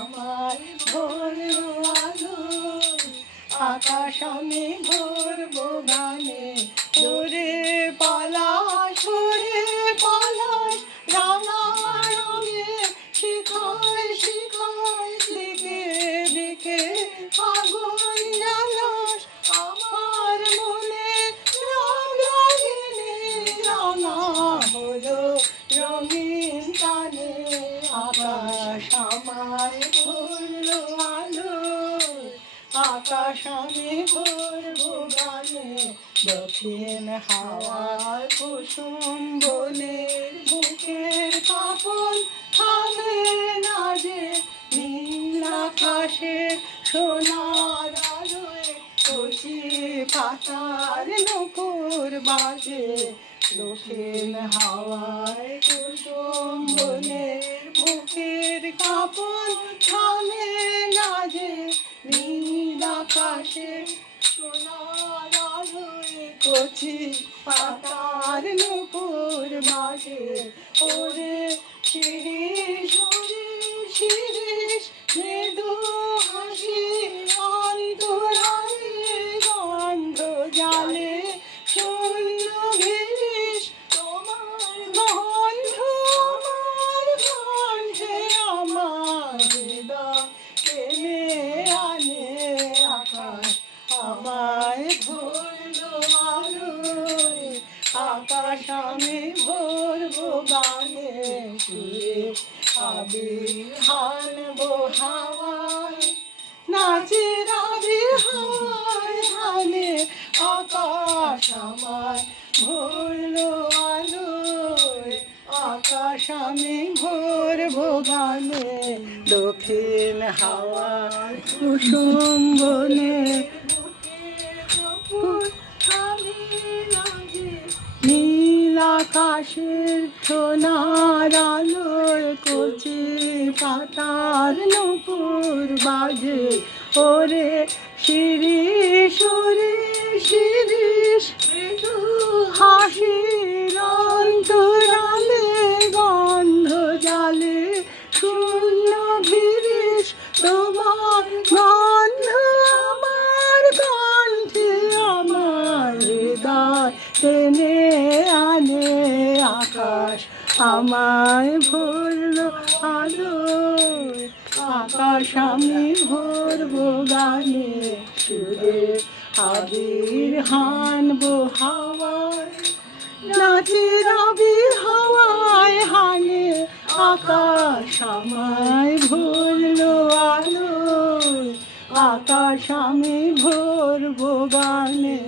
আমার ভরলো আলো, আকাশ আমি ভরবো গানে। ওরে পলাশ ওরে পলাশ রাঙা রঙে শিখায় শিখায় দিকে দিকে আগুন জ্বালাস আমার মনে। রং রাগিনী রাঙা হলো রঙিন কানে, আকাশ আমায় ভরলো আলো, আকাশ আমি ভরবো গানে। দক্ষিণ হাওয়ার কুসুম বলে বুকের কাপড় থামে না যে, নীল আকাশের সোনার আলোয় কচি পাতার নূপুর বাজে। দক্ষিণ হাওয়ায় কুসুম বলে বুকের কাপড় থামে না যে, নীল আকাশের সোনার আলোয় কচি পাতার নূপুর বাজে। ওরে শিরিষ ওরে শিরিষ মৃদু হাসি অন্তরালে গন্ধ জালে শূন্য ঘিরিস তোমার গন্ধ আমার কণ্ঠে আমার হৃদয় টেনে আনে। আকাশ আমায় ভরলো আলোয়, আকাশ আমি ভরবো গানে। সুরে আবির হানবো হাওয়ায়, নাচের আবির হাওয়ায় হানে। আকাশ আমায় ভরলো আলোয়, আকাশ আমি ভরবো গানে। দক্ষিণ হাওয়ার কুসুম বনে নীল আকাশের সোনার আলোয় কচি পাতার নূপুর বাজে। ওরে শিরিষ ওরে শিরিষ মৃদু হাসির অন্তরালে গন্ধ জালে শূন্য ঘিরিস তোমার গন্ধ আমার কণ্ঠে আমার হৃদয় টেনে আনে। আকাশ আমায় ভরলো আলোয়, আকাশ আমি ভরবো গানে। সুরে আবির হানবো হাওয়ায়, নাচের আবির হাওয়ায় হানে। আকাশ আমায় ভরলো আলোয়, আকাশ আমি ভরবো গানে।